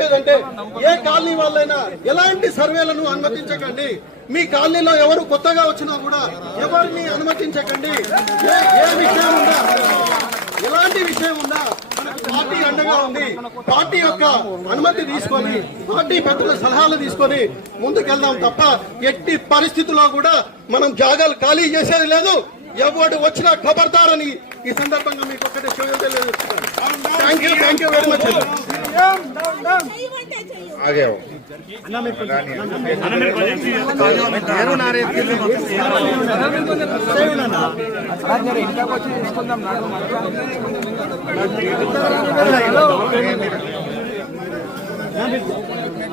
చెప్పేదంటే ఏ colony వాళ్ళైనా ఎలాంటి సర్వేలను అనుమతించకండి. మీ కాలనీలో ఎవరు కొత్తగా వచ్చినా కూడా ఎవరిని అనుమతించకండి. ఏ విషయం ఉందా, ఎలాంటి విషయం ఉందా, పార్టీ అండగా ఉంది. పార్టీ యొక్క అనుమతి తీసుకొని, పార్టీ పెద్దల సలహాలు తీసుకొని ముందుకెళ్దాం తప్ప ఎట్టి పరిస్థితుల్లో కూడా మనం జాగాలు ఖాళీ చేసేది లేదు. ఎవరు వచ్చినా ఖబర్దారని ఈ సందర్భంగా మీకు ఒక్కటే తెలియజేస్తున్నాను. Thank you very much.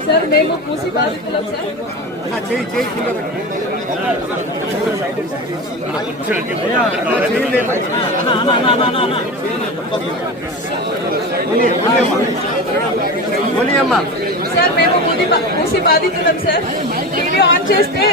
Sir మేము పూసి బాధితులం సార్. సార్ మేము పూసి బాధితులం సార్. టీవీ ఆన్ చేస్తే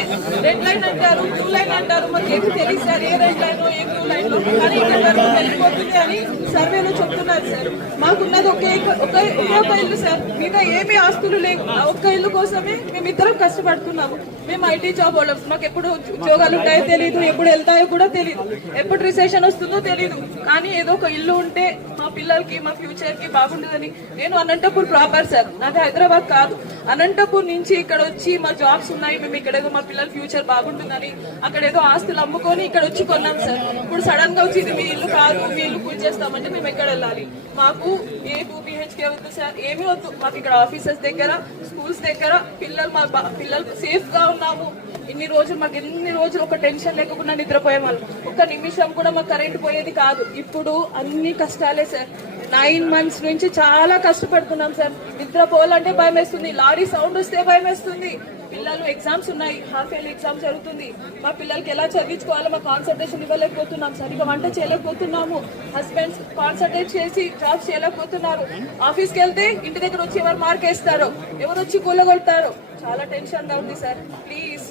రెడ్ లైన్ అంటారు, బ్లూ లైన్ అంటారు. మాకేమి తెలియదు సార్ ఏ రెడ్ లైన్ ఏ బ్లూ లైన్, కానీ ఇక్కడ వరకు వెళ్ళిపోతుంది అని సర్వేలో చెప్తున్నారు సార్. మాకున్నది ఒకే ఒక ఇల్లు సార్, మీద ఏమి ఆస్తులు లేవు. ఒక్క ఇల్లు కోసమే మేమిద్దరం కష్టపడుతున్నాము. మేము ఐటీ జాబ్ వాళ్ళం. మాకు ఎప్పుడు ఉద్యోగాలు ఉంటాయో తెలియదు, ఎప్పుడు వెళ్తాయో కూడా తెలియదు, ఎప్పుడు రిసెషన్ వస్తుందో తెలియదు. కానీ ఏదో ఒక ఇల్లు ఉంటే మా పిల్లలకి మా ఫ్యూచర్ కి బాగుంటుందని. నేను అనంతపూర్ ప్రాపర్ సార్, నాది హైదరాబాద్ కాదు. అనంతపూర్ నుంచి ఇక్కడ వచ్చి మా జాబ్స్ ఉన్నాయి, మేము ఇక్కడ ఏదో మా పిల్లల ఫ్యూచర్ బాగుంటుందని అక్కడ ఏదో ఆస్తులు అమ్ముకొని ఇక్కడ వచ్చి కొన్నాం సార్. ఇప్పుడు సడన్ గా వచ్చి ఇది మీ ఇల్లు కాదు, మీ ఇల్లు పూజ చేస్తామంటే మేము ఎక్కడ వెళ్ళాలి? మాకు ఏ 2 BHK వద్దు సార్, ఏమీ వద్దు. మాకు ఇక్కడ ఆఫీసెస్ దగ్గర, స్కూల్స్ దగ్గర పిల్లలు సేఫ్ గా ఉన్నాము. ఎన్ని రోజులు ఒక టెన్షన్ లేకుండా నిద్రపోయే వాళ్ళు. ఒక్క నిమిషం కూడా మాకు కరెంట్ పోయేది కాదు. ఇప్పుడు అన్ని కష్టాలే సార్. 9 months నుంచి చాలా కష్టపడుతున్నాం సార్. నిద్రపోవాలంటే భయం వేస్తుంది, లారీ సౌండ్ వస్తే భయం వేస్తుంది. పిల్లలు ఎగ్జామ్స్ ఉన్నాయి, హాఫ్ ఇయర్లీ ఎగ్జామ్స్ జరుగుతుంది. మా పిల్లలకి ఎలా చదివించుకోవాలో మా కాన్సన్ట్రేషన్ ఇవ్వలేకపోతున్నాం, సరిగా వంట చేయలేకపోతున్నాము. హస్బెండ్స్ కాన్సన్ట్రేట్ చేసి జాబ్స్ చేయలేకపోతున్నారు. ఆఫీస్కి వెళ్తే ఇంటి దగ్గర వచ్చి ఎవరు మార్క్ వేస్తారో, ఎవరు వచ్చి కూలగొడతారో, చాలా టెన్షన్ గా ఉంది సార్. ప్లీజ్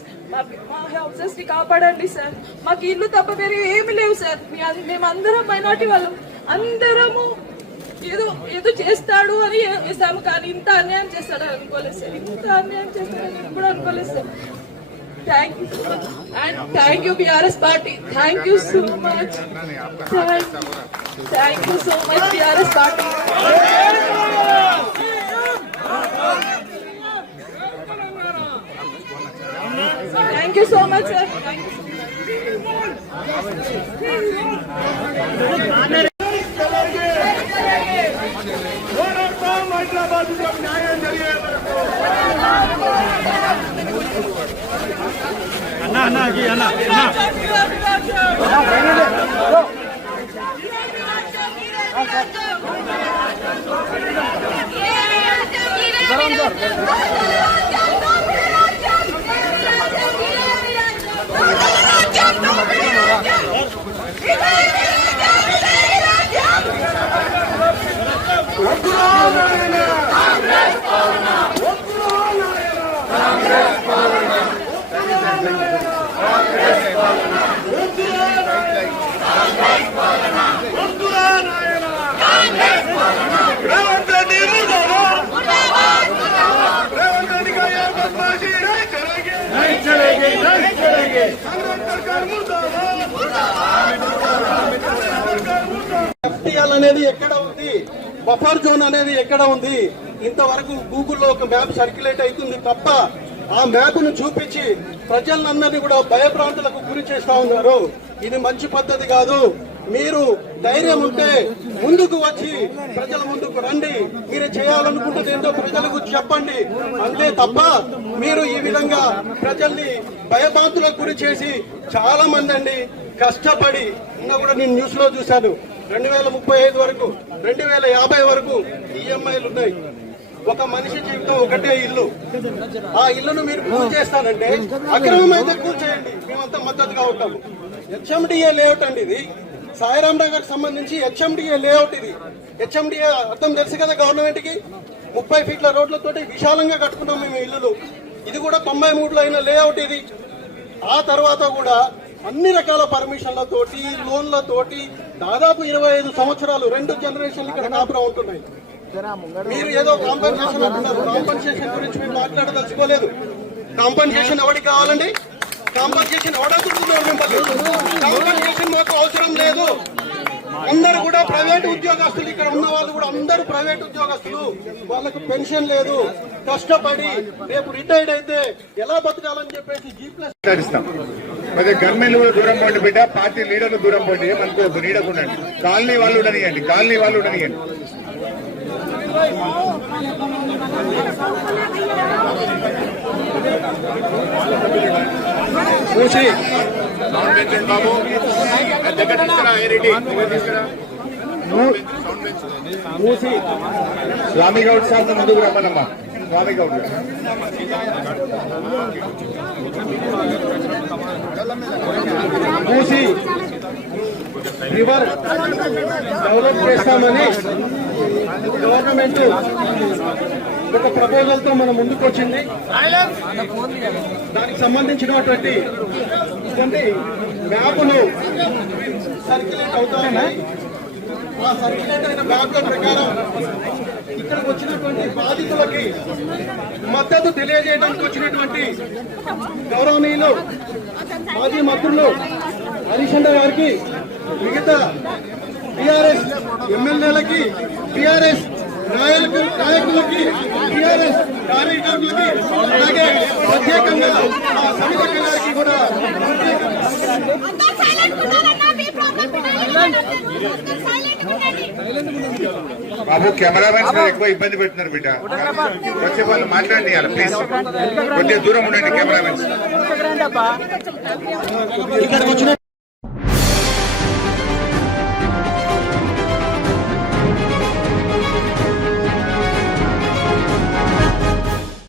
మా హౌసెస్ ని కాపాడండి సార్. మాకు ఇల్లు తప్ప వేరే ఏమి లేవు సార్. మేమందరం మైనార్టీ వాళ్ళం, అందరము ఏదో చేస్తాడు అని వేసాము, కానీ ఇంత అన్యాయం చేస్తాడు అనుకోలేదు సార్. ఇంత అన్యాయం చేస్తాడని ఎప్పుడు అనుకోలేదు sir. Thank you so much and thank you BRS party. Thank you so much, thank you so much BRS party. Thank you so much sir. FTL అనేది ఎక్కడ ఉంది, బఫర్ జోన్ అనేది ఎక్కడ ఉంది? ఇంతవరకు గూగుల్లో ఒక మ్యాప్ సర్క్యులేట్ అవుతుంది తప్ప ఆ మ్యాప్ ను చూపించి ప్రజలందరినీ కూడా భయభ్రాంతులకు గురి చేస్తా ఉన్నారు. ఇది మంచి పద్ధతి కాదు. మీరు ధైర్యం ఉంటే ముందుకు వచ్చి ప్రజల ముందుకు రండి. మీరు చేయాలనుకుంటుంది ఏంటో ప్రజలకు చెప్పండి. అంతే తప్ప మీరు ఈ విధంగా ప్రజల్ని భయభ్రాంతులకు గురి చేసి చాలా మంది అండి కష్టపడి, ఇంకా కూడా నేను న్యూస్ లో చూశాను, 2035 వరకు 2050 వరకు EMIలు ఉన్నాయి. ఒక మనిషి జీవితం ఒకటే ఇల్లు. ఆ ఇల్లును మీరు కూల్ చేస్తానంటే అక్రమం అయితే కూల్ చేయండి, మేమంతా మద్దతుగా ఉంటాము. HMDA లేఅవుట్ అండి ఇది, సాయిరాం నగర్ సంబంధించి HMDA లేఅవుట్ ఇది. HMDA అర్థం తెలుసు కదా గవర్నమెంట్ కి. 30 ఫీట్ల రోడ్లతోటి విశాలంగా కట్టుకున్నాం మేము ఇల్లులు. ఇది కూడా 93లో అయిన లేఅవుట్ ఇది. ఆ తర్వాత కూడా అన్ని రకాల పర్మిషన్లతోటి, లోన్లతోటి దాదాపు 25 సంవత్సరాలు 2 జనరేషన్లు ఇక్కడ కాపురం ఉంటున్నాయి. మీరు ఏదో కాంపన్సేషన్ అంటున్నారు. కాంపన్సేషన్ గురించి మేము మాట్లాడదలుచుకోలేదు. కాంపన్సేషన్ ఎవరికి కావాలండి? కాంపన్సేషన్ ఎవడవుతున్నారు మిమ్మల్ని? కాంపన్సేషన్ మాకు అవసరం లేదు. అందరూ కూడా ప్రైవేట్ ఉద్యోగస్తులు, ఇక్కడ ఉన్న వాళ్ళు కూడా అందరూ ప్రైవేట్ ఉద్యోగస్తులు. వాళ్ళకు పెన్షన్ లేదు. కష్టపడి రేపు రిటైర్డ్ అయితే ఎలా బతకాలని చెప్పేసి మాట్లాడిస్తాం. మరి గవర్నమెంట్ కూడా దూరం పోండి బిడ్డ, పార్టీ లీడర్లు దూరం పోండి, మనకు నీడకుండండి. కాలనీ వాళ్ళు ఉండనియండి, కాలనీ వాళ్ళు ఉండనియండి. స్వామి గౌడ్ సార్ ముందుకు రమ్మనమ్మా. స్వామి గౌడ్ మూసి రివర్ డెవలప్ చేస్తామని గవర్నమెంట్ ఒక ప్రపోజల్ తో మన ముందుకు వచ్చింది. దానికి సంబంధించినటువంటి మ్యాప్లు సర్క్యులేట్ అవుతా ఉన్నాయి. ఆ సర్క్యులేట్ అయిన మ్యాప్ల ప్రకారం ఇక్కడికి వచ్చినటువంటి బాధితులకి మద్దతు తెలియజేయడానికి వచ్చినటువంటి గౌరవనీయులు మాజీ మంత్రులు హరీష్ గారికి, మిగతా టిఆర్ఎస్ ఎమ్మెల్యేలకి, టిఆర్ఎస్ నాయకులకి, టిఆర్ఎస్ కార్యకర్తలకి, అలాగే ప్రత్యేకంగా ఆ సమితి గారికి కూడా బాబు కెమెరామెన్స్ ఎక్కువ ఇబ్బంది పెడుతున్నారు బిడ్డ. వచ్చే వాళ్ళు మాట్లాడియాలి ప్లీజ్. కొద్దిగా దూరం ఉండండి కెమెరామెన్స్. ఇక్కడికి వచ్చిన